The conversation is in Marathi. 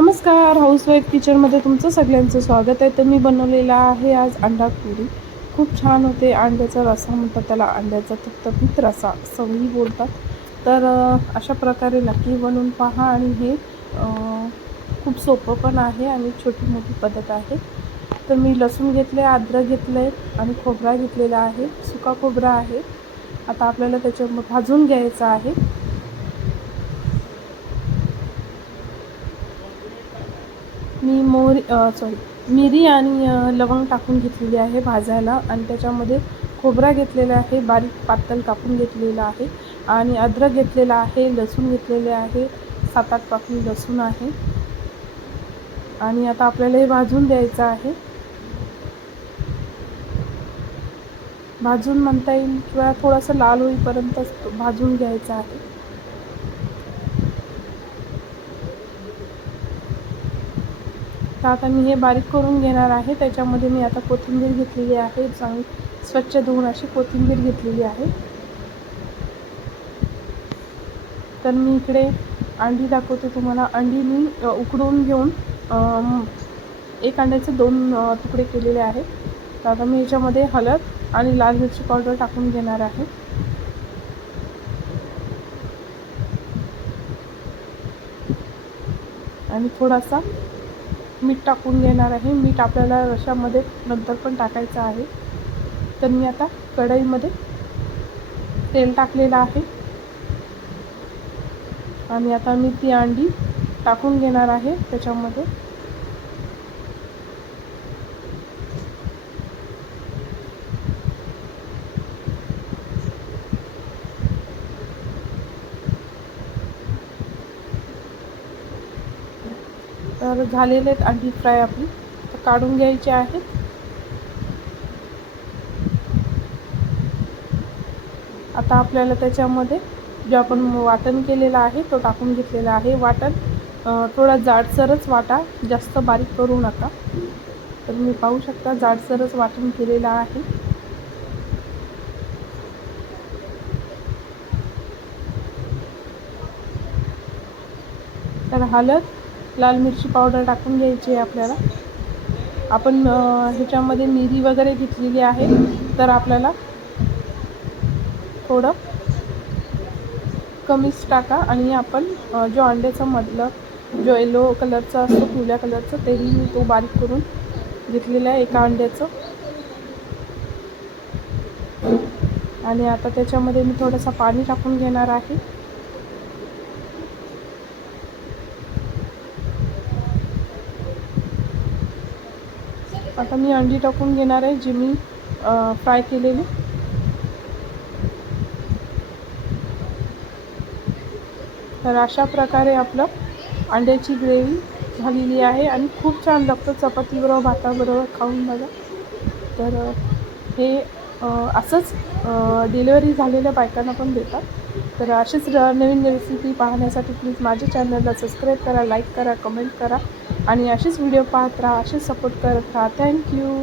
नमस्कार, हाऊसवाईफ किचनमध्ये तुमचं सगळ्यांचं स्वागत आहे. तर मी बनवलेला आहे आज अंडा पुरी. खूप छान होते. अंड्याचा रस्सा म्हणतात त्याला, अंड्याचा थपथपीत रस्सा असंही बोलतात. तर अशा प्रकारे नक्की बनवून पहा. आणि हे खूप सोपं पण आहे आणि छोटी मोठी पद्धत आहे. तर मी लसूण घेतले, अद्रक घेतले आणि खोबरा घेतलेला आहे, सुका खोबरा आहे. आता आपल्याला त्याच्यावर भाजून घ्यायचं आहे. मी मिरी आणि लवंग टाकून घेतलेली आहे भाजायला. आणि त्याच्यामध्ये खोबरा घेतलेला आहे, बारीक पातळ कापून घेतलेला आहे. आणि अद्रक घेतलेला आहे, लसूण घेतलेले आहे, 7-8 पाकळी लसूण आहे. आणि आता आपल्याला हे भाजून द्यायचं आहे. भाजून म्हणता येईल किंवा थोडंसं लाल होईपर्यंत भाजून घ्यायचं आहे. तर आता मी हे बारीक करून घेणार आहे. त्याच्यामध्ये मी आता कोथिंबीर घेतलेली आहे, चांगली स्वच्छ धुवून अशी कोथिंबीर घेतलेली आहे. तर मी इकडे अंडी दाखवते तुम्हाला. अंडी मी उकडून घेऊन एक अंड्याचे 2 तुकडे केलेले आहेत. तर आता मी याच्यामध्ये हळद आणि लाल मिरची पावडर टाकून घेणार आहे. आणि थोडासा मीठ टाकून घेणार आहे. मीठ आपल्याला रश्श्यामध्ये नंतर पण टाकायचं आहे. तर मी आता कढईमध्ये तेल टाकलेलं आहे. आणि आता मी ती अंडी टाकून घेणार आहे त्याच्यामध्ये. तर झालेले आहेत अंडी फ्राय आपली, तर काढून घ्यायचे आहेत. आता आपल्याला त्याच्यामध्ये जो आपण वाटण केलेलं आहे तो टाकून घेतलेला आहे. वाटण थोडा जाडसरच वाटा, जास्त बारीक करू नका. तर मी पाहू शकता जाडसरच वाटण केलेलं आहे. तर हळद, लाल मिरची पावडर टाकून घ्यायची आहे आपल्याला. आपण ह्याच्यामध्ये मिरी वगैरे घेतलेली आहे, तर आपल्याला थोडं कमीच टाका. आणि आपण जो अंड्याचा मधलं जो येलो कलरचा असतो, पिवळ्या कलरचं, तेही मी तो बारीक करून घेतलेला आहे एका अंड्याचं. आणि आता त्याच्यामध्ये मी थोडंसं पाणी टाकून घेणार आहे. आता मी अंडी टाकून घेणार आहे जी मी फ्राय केलेली. तर अशा प्रकारे आपलं अंड्याची ग्रेव्ही झालेली आहे आणि खूप छान लागतं. चपातीबरोबर, भाताबरोबर खाऊन बघा. तर हे असंच डिलिव्हरी झालेल्या बायकांना पण देतात. तर अशीच नवीन रेसिपी पाहण्यासाठी प्लीज माझ्या चॅनलला सबस्क्राईब करा, लाईक करा, कमेंट करा आणि असेच व्हिडिओ पाहत राहा, असेच सपोर्ट करत राहा. थँक्यू.